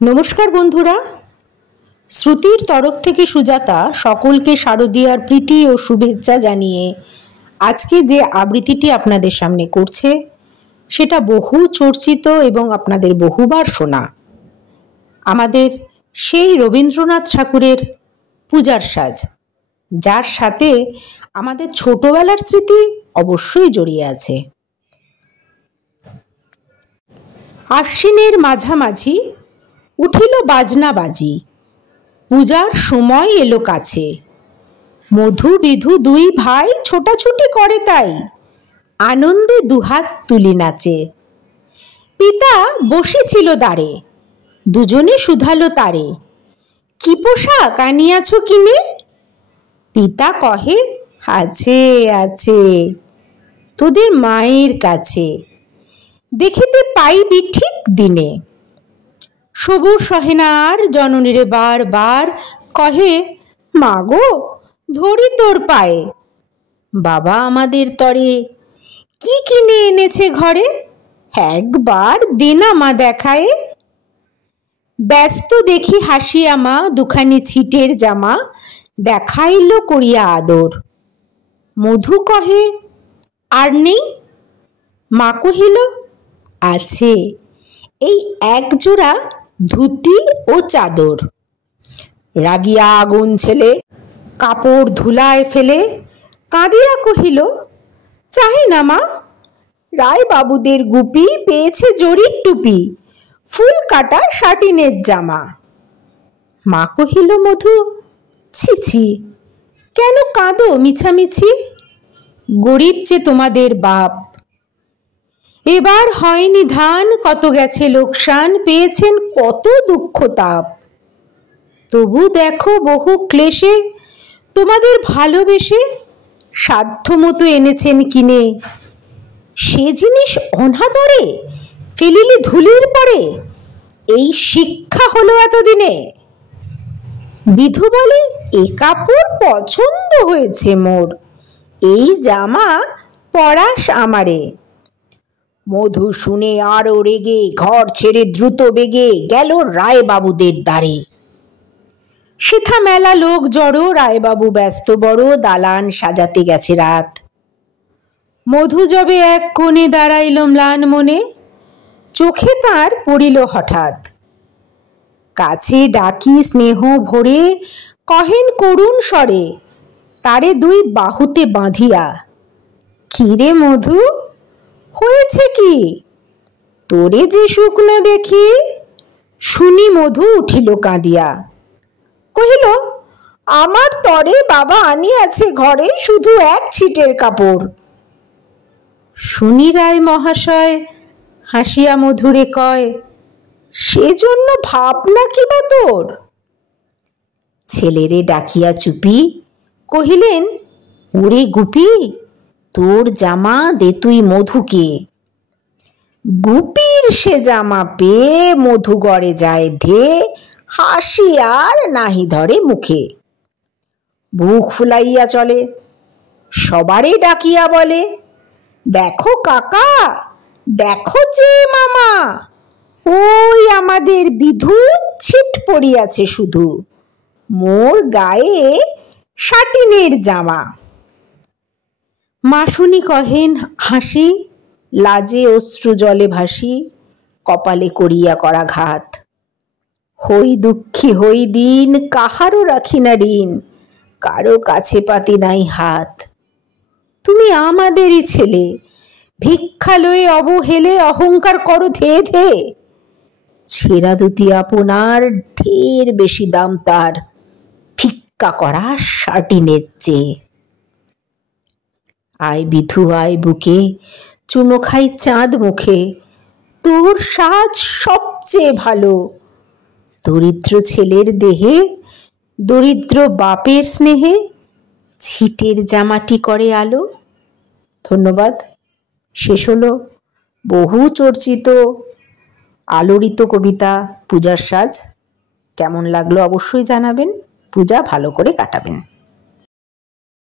নমস্কার বন্ধুরা, শ্রুতির তরফ থেকে সুজাতা সকলকে শারদীয়ার প্রীতি ও শুভেচ্ছা জানিয়ে আজকে যে আবৃত্তিটি আপনাদের সামনে করছে সেটা বহু চর্চিত এবং আপনাদের বহুবার শোনা আমাদের সেই রবীন্দ্রনাথ ঠাকুরের পূজার সাজ, যার সাথে আমাদের ছোটবেলার স্মৃতি অবশ্যই জড়িয়ে আছে। আশ্বিনের মাঝামাঝি উঠিল বাজনা বাজি, পূজার সময় এলো কাছে। মধু বিধু দুই ভাই ছোটাছুটি করে, তাই আনন্দে দুহাত তুলি নাচে। পিতা বসেছিল দ্বারে, দুজনে শুধালো তারে, কি পোশাক আনিয়াছ কিনে? পিতা কহে, আছে আছে তোদের মায়ের কাছে, দেখিতে পাইবি ঠিক দিনে। সবুর সহেনার জননীরে বার বার কহে, মাগো ধরি তোর পায়ে। বাবা আমাদের তরে কি কিনে এনেছে ঘরে, একবার দেনা মা দেখায়ে। ব্যস্ত দেখি হাসিয়া মা দুখানি ছিটের জামা দেখাইল করিয়া আদর। মধু কহে, আর নেই? মা কহিল, আছে এই এক জোড়া ধুতি ও চাদর। রাগিয়া আগুন ছেলে কাপড় ধুলায় ফেলে কাঁদিয়া কহিল, চাহে না মা, রায় বাবুদের গুপি পেয়েছে জরির টুপি, ফুল কাটা শাটিনের জামা। মা কহিল, মধু ছি ছি, কেন কাঁদো মিছামিছি? গরিব যে তোমাদের বাপ, এবার হয়নি ধান, কত গেছে লোকসান, পেয়েছেন কত দুঃখ তাপ। তবু দেখো বহু ক্লেশে তোমাদের ভালোবেসে সাধ্যমতো এনেছেন কিনে। সে জিনিস অনাদরে ফেলিলে ধুলির পরে, এই শিক্ষা হলো এতদিনে। বিধু বলে, এ কাপড় পছন্দ হয়েছে মোর, এই জামা পরাস আমারে। মধু শুনে আরো রেগে ঘর ছেড়ে দ্রুত বেগে গেল রায়বাবুদের দ্বারে। সেথা মেলা লোক জড়ো, রায়বাবু ব্যস্ত বড়, দালান সাজাতে গেছে রাত। মধু যবে এক কোণে দাঁড়াইল ম্লান মনে, চোখে তার পড়িল হঠাৎ। কাছে ডাকি স্নেহ ভরে কহেন করুণ স্বরে, তারে দুই বাহুতে বাঁধিয়া, কিরে মধু হয়েছে কি? তোরে যে শুকনো দেখি। শুনি মধু উঠিল কাঁদিয়া, কহিল, আমার তরে বাবা আনিয়াছে ঘরে শুধু এক ছিটের কাপড়। শুনি রায় মহাশয় হাসিয়া মধুরে কয়, সেজন্য ভাবনা কি বা তোর? ছেলেরে ডাকিয়া চুপি কহিলেন, ওরে গুপি, তোর জামা দে তুই মধুকে। গুপির সে জামা পেয়ে মধু গড়ে যায় ধেয়ে, হাসি আর নাহি ধরে মুখে। বুক ফুলাইয়া চলে, সবারই ডাকিয়া বলে, দেখো কাকা, দেখো যে মামা, ওই আমাদের বিধু ছিট পড়িয়াছে শুধু, মোর গায়ে শাটিনের জামা। মা শুনি কহেন হাসি, লাজে অশ্রু জলে ভাসি, কপালে করিয়া করা ঘাত। হই দুঃখী হই দিন, কাহারও রাখি না ঋণ, কারো কাছে পাতি নাই হাত। তুমি আমাদেরই ছেলে, ভিক্ষা লয়ে অবহেলে অহংকার করো ধেয়ে ধেয়ে। ছেঁড়া দুটি আপনার, ঢের বেশি দাম তার, ভিক্ষা করা শাটিনের চেয়ে। আয় বিধু আয় বুকে, চুমো খাই চাঁদ মুখে, তোর সাজ সবচেয়ে ভালো। দরিদ্র ছেলের দেহে দরিদ্র বাপের স্নেহে, ছিটের জামাটি করে আলো। ধন্যবাদ। শেষ হলো বহু চর্চিত আলোড়িত কবিতা পূজার সাজ। কেমন লাগলো অবশ্যই জানাবেন। পূজা ভালো করে কাটাবেন।